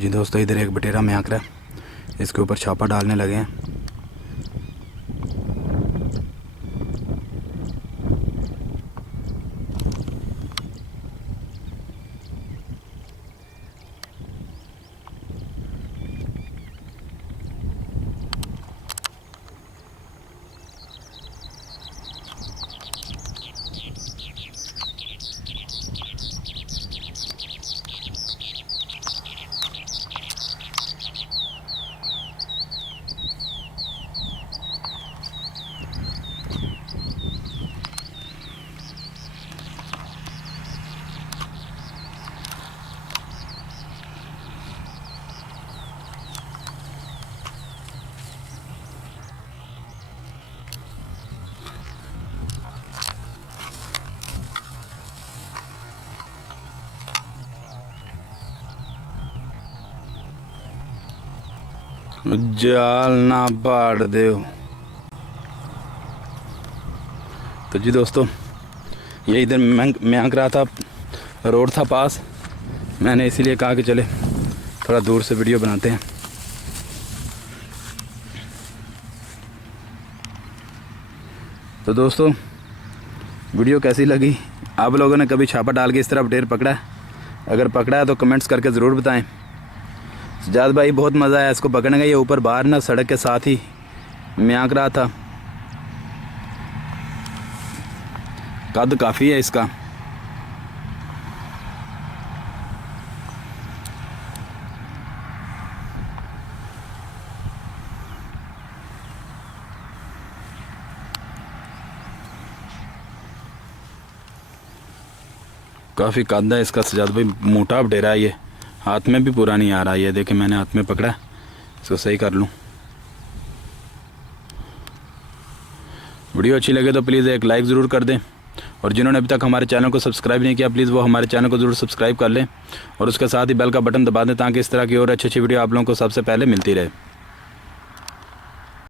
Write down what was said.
जी दोस्तों, इधर एक बटेरा में आकर इसके ऊपर छापा डालने लगे हैं। जाल ना पाड़ दो। तो जी दोस्तों, ये इधर मैं आंक रहा था, रोड था पास, मैंने इसीलिए कहा कि चले थोड़ा दूर से वीडियो बनाते हैं। तो दोस्तों, वीडियो कैसी लगी? आप लोगों ने कभी छापा डाल के इस तरह बटेर पकड़ा है? अगर पकड़ा है तो कमेंट्स करके ज़रूर बताएं। सजाद भाई, बहुत मज़ा आया इसको पकड़ने का। ये ऊपर बाहर ना सड़क के साथ ही मैं आंक रहा था। कद काफ़ी है इसका। काफ़ी कद है इसका सजाद भाई, मोटा बटेरा है ये। हाथ में भी पूरा नहीं आ रहा। ये देखे मैंने हाथ में पकड़ा, इसको सही कर लूँ। वीडियो अच्छी लगे तो प्लीज़ एक लाइक ज़रूर कर दें, और जिन्होंने अभी तक हमारे चैनल को सब्सक्राइब नहीं किया प्लीज़ वो हमारे चैनल को ज़रूर सब्सक्राइब कर लें, और उसके साथ ही बेल का बटन दबा दें ताकि इस तरह की और अच्छी अच्छी वीडियो आप लोगों को सबसे पहले मिलती रहे।